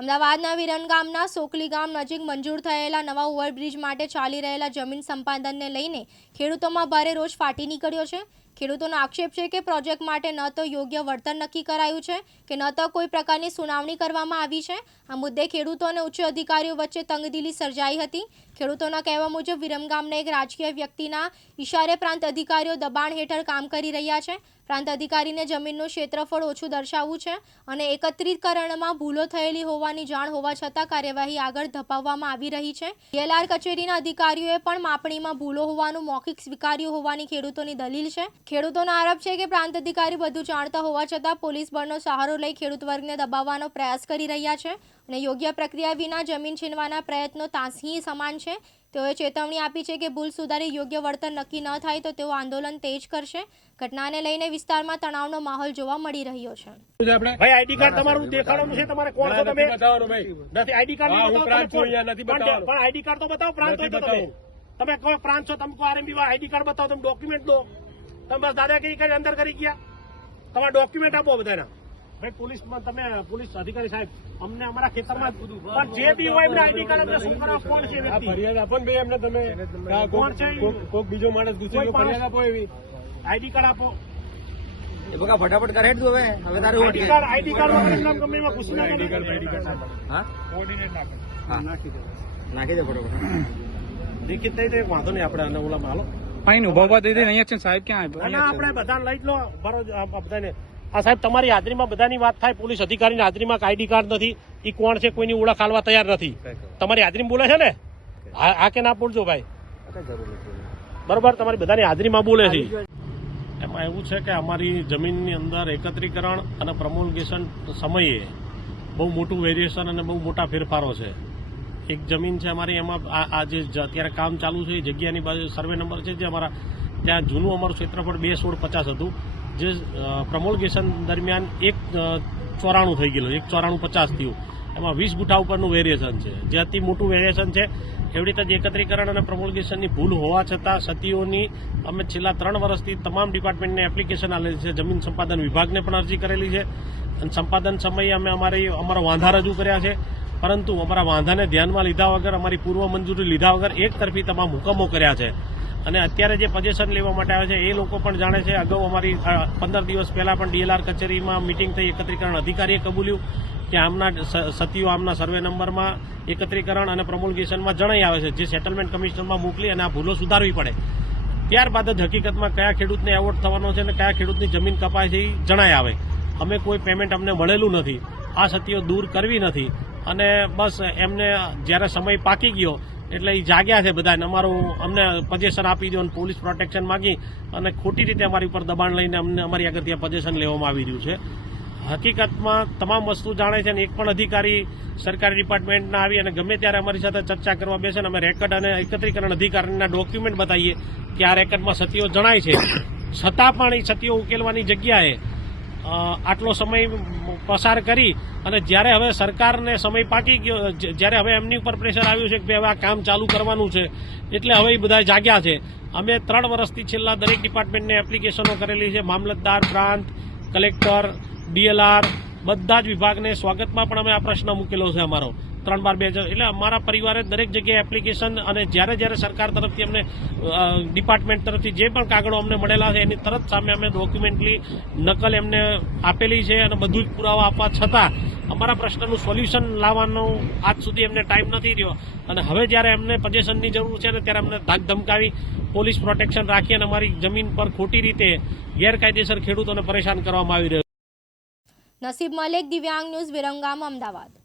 અમદાવાદના વિરનગામના સોકલી ગામ નજીક મંજૂર થયેલા નવા ઓવરબ્રિજ માટે ચાલી રહેલા જમીન સંપાદનને લઈને ખેડૂતોમાં ભારે રોષ ફાટી નીકળ્યો છે. ખેડૂતોનો આક્ષેપ છે કે પ્રોજેક્ટ માટે ન તો યોગ્ય વળતર નક્કી કરાયું છે કે ન તો કોઈ પ્રકારની સુનાવણી કરવામાં આવી છે. આ મુદ્દે ખેડૂતો અને ઉચ્ચ અધિકારીઓ વચ્ચે તંગદિલી સર્જાઈ હતી. ખેડૂતોના કહેવા મુજબ વિરમગામના એક રાજકીય વ્યક્તિના ઇશારે પ્રાંત અધિકારીઓ દબાણ હેઠળ કામ કરી રહ્યા છે. પ્રાંત અધિકારીને જમીનનું ક્ષેત્રફળ ઓછું દર્શાવવું છે અને એકત્રીકરણમાં ભૂલો થયેલી હોવાની જાણ હોવા છતાં કાર્યવાહી આગળ ધપાવવામાં આવી રહી છે. ડીએલઆર કચેરીના અધિકારીઓએ પણ માપણીમાં ભૂલો હોવાનું, મૌખિક સ્વીકાર્યું હોવાની ખેડૂતોની દલીલ છે. ખેડૂતોનો આરોપ છે કે પ્રાંત અધિકારી બધું જાણતા હોવા છતાં પોલીસ બળનો સહારો લઈ ખેડૂત વર્ગને દબાવવાનો પ્રયાસ કરી રહ્યા છે. અને યોગ્ય પ્રક્રિયા વિના જમીન છીનવાના પ્રયત્નો તાસી સમાન છે. તેઓએ ચેતવણી આપી છે કે ભૂલ સુધારી યોગ્ય વળતર નક્કી ન થાય તો તેઓ આંદોલન તેજ કરશે. ઘટનાને લઈને વિસ્તારમાં તણાવનો માહોલ જોવા મળી રહ્યો છે. ભાઈ આઈડી કાર્ડ તમારું દેખાડવાનું છે? તમારે કોણ છો તમે? નથી આઈડી કાર્ડ બતાવો નથી પણ પણ આઈડી કાર્ડ તો બતાવો પ્રાંત હોય તો તમે. તમે કહો પ્રાંત છો? તમે કહો આરએમબી આઈડી કાર્ડ બતાવો તમે ડોક્યુમેન્ટ દો. તમે બસ દાદાગીરી કરી અંદર કરી ગયા. તમારા ડોક્યુમેન્ટ આપો બધાના. ભાઈ પોલીસમાં તમે પોલીસ અધિકારી સાહેબ અમને અમારા ખેતરમાં પણ જે બી હોય એમને આઈડી કાર્ડ અમને શું કરવા? કોણ છે ફરિયાદ આપો ને ભાઈ એમને તમે. કોણ છે કોક બીજો માણસ માણસ- ફરિયાદ આપો એવી. આઈડી કાર્ડ આપો. એ બકા ફટાફટ કરે તું હવે. હવે તારે આઈડી કાર્ડ આઈડી કાર્ડ વગર નામ ગમે એમાં ઘૂસી ના આઈડી કાર્ડ આઈડી કાર્ડ હા? હા. નાખી દે. ફટાફટ. દેખીત થઈ તો વાંધો નહીં આપણે આને ઓલામાં હાલો. અહીં ઊભા ઊભા થઈ અહીંયા છે સાહેબ ક્યાં આપણે બધા લઈ જ લો. આ બધાને. આ સાહેબ તમારી હાજરીમાં બધાની વાત થાય પોલીસ અધિકારીની હાજરીમાં આઈડી કાર્ડ નથી એ કોણ છે કોઈની ઓળખ હાલવા તૈયાર નથી. તમારી હાજરીમાં બોલે છે ને? હા કે ના બોલજો ભાઈ? કઈ જરૂર નથી. બરોબર તમારી બધાની હાજરીમાં બોલે છે. એમાં એવું છે કે અમારી જમીનની અંદર એકત્રીકરણ અને પ્રમોલગેશન સમયે બહુ મોટું વેરિએશન અને બહુ મોટા ફેરફારો છે. એક જમીન છે અમારી એમાં આ આ જે અત્યારે કામ ચાલુ છે એ જગ્યાની બાજુ સર્વે નંબર છે જે અમારા ત્યાં જૂનું અમારું ક્ષેત્રફળ બે સોળ પચાસ હતું. જે પ્રમોલગેશન દરમિયાન એક ચોરાણું થઈ ગયેલું, એક ચોરાણું પચાસ થયું. એમાં વીસ ગુઠા ઉપરનું વેરિએશન છે. જે અતિ મોટું વેરિએશન છે, એવી રીતે જ એકત્રીકરણ અને પ્રમોલગેશનની ભૂલ હોવા છતાં સતીઓની અમે છેલ્લા ત્રણ વર્ષથી તમામ ડિપાર્ટમેન્ટને એપ્લિકેશન આવેલી છે. જમીન સંપાદન વિભાગને પણ અરજી કરેલી છે. અને સંપાદન સમયે અમે અમારી, અમારા વાંધા રજૂ કર્યા છે. પરંતુ અમારા વાંધાને ધ્યાનમાં લીધા વગર, અમારી પૂર્વ મંજૂરી લીધા વગર એક તરફી તમામ હુકમો કર્યા છે. અને અત્યારે જે પજેશન લેવા માટે આવે છે, એ લોકો પણ જાણે છે, અગાઉ અમારી પંદર દિવસ પહેલા પણ ડીએલઆર કચેરીમાં મિટિંગ થઈ, એકત્રીકરણ અધિકારીએ કબૂલ્યું કે આમના સતીઓ આમના સર્વે નંબરમાં એકત્રીકરણ અને પ્રમોલગેશનમાં જણાઈ આવે છે, જે સેટલમેન્ટ કમિશનમાં મોકલી અને આ ભૂલો સુધારવી પડે. ત્યારબાદ જ હકીકતમાં કયા ખેડૂતને એવોર્ડ થવાનો છે અને કયા ખેડૂતની જમીન કપાય છે એ જણાય આવે. અમે કોઈ પેમેન્ટ અમને મળેલું નથી. આ સતીઓ દૂર કરવી નથી. અને બસ એમને જ્યારે સમય પાકી ગયો એટલે એ જાગ્યા છે બધાને. અમારું અમને પજેશન આપી દો અને પોલીસ પ્રોટેક્શન માગી અને ખોટી રીતે અમારી ઉપર દબાણ લઈને અમને અમારી આગળ ત્યાં પજેશન લેવામાં આવી રહ્યું છે. હકીકતમાં તમામ વસ્તુ જાણે છે અને એક પણ અધિકારી સરકારી ડિપાર્ટમેન્ટના આવી અને ગમે ત્યારે અમારી સાથે ચર્ચા કરવા બેસે અને અમે રેકર્ડ અને એકત્રીકરણ અધિકારીના ડોક્યુમેન્ટ બતાવીએ, કે આ રેકર્ડમાં સતીઓ જણાય છે. છતાં પણ એ સતીઓ ઉકેલવાની જગ્યાએ આટલો સમય પસાર કરી અને જ્યારે હવે સરકારને સમય પાકી ગયો જ્યારે હવે એમની ઉપર પ્રેશર આવ્યું છે કે ભાઈ હવે આ કામ ચાલુ કરવાનું છે, એટલે હવે એ બધા જાગ્યા છે. અમે ત્રણ વર્ષથી છેલ્લા દરેક ડિપાર્ટમેન્ટને એપ્લિકેશનો કરેલી છે. મામલતદાર પ્રાંત, કલેક્ટર ડીએલઆર બધા જ વિભાગને સ્વાગતમાં પણ અમે આ પ્રશ્ન મૂકેલો છે અમારો. ત્રણ બાર બે હજાર એટલે અમારા પરિવારે દરેક જગ્યાએ એપ્લિકેશન અને જ્યારે જ્યારે સરકાર તરફથી અમને ડિપાર્ટમેન્ટ તરફથી જે પણ કાગળો અમને મળેલા છે, એની તરત સામે અમે ડોક્યુમેન્ટલી નકલ એમને આપેલી છે અને બધું જ પુરાવા આપવા છતાં અમારા પ્રશ્નનું સોલ્યુશન લાવવાનો આજ સુધી એમને ટાઈમ નથી રહ્યો. અને હવે જ્યારે એમને પજેશનની જરૂર છે ને ત્યારે અમને ધાક ધમકાવી પોલીસ પ્રોટેક્શન રાખી અને અમારી જમીન પર ખોટી રીતે ગેરકાયદેસર ખેડૂતોને પરેશાન કરવામાં આવી રહ્યો નસીબ મલેક દિવ્યાંગ ન્યૂઝ વિરંગામ અમદાવાદ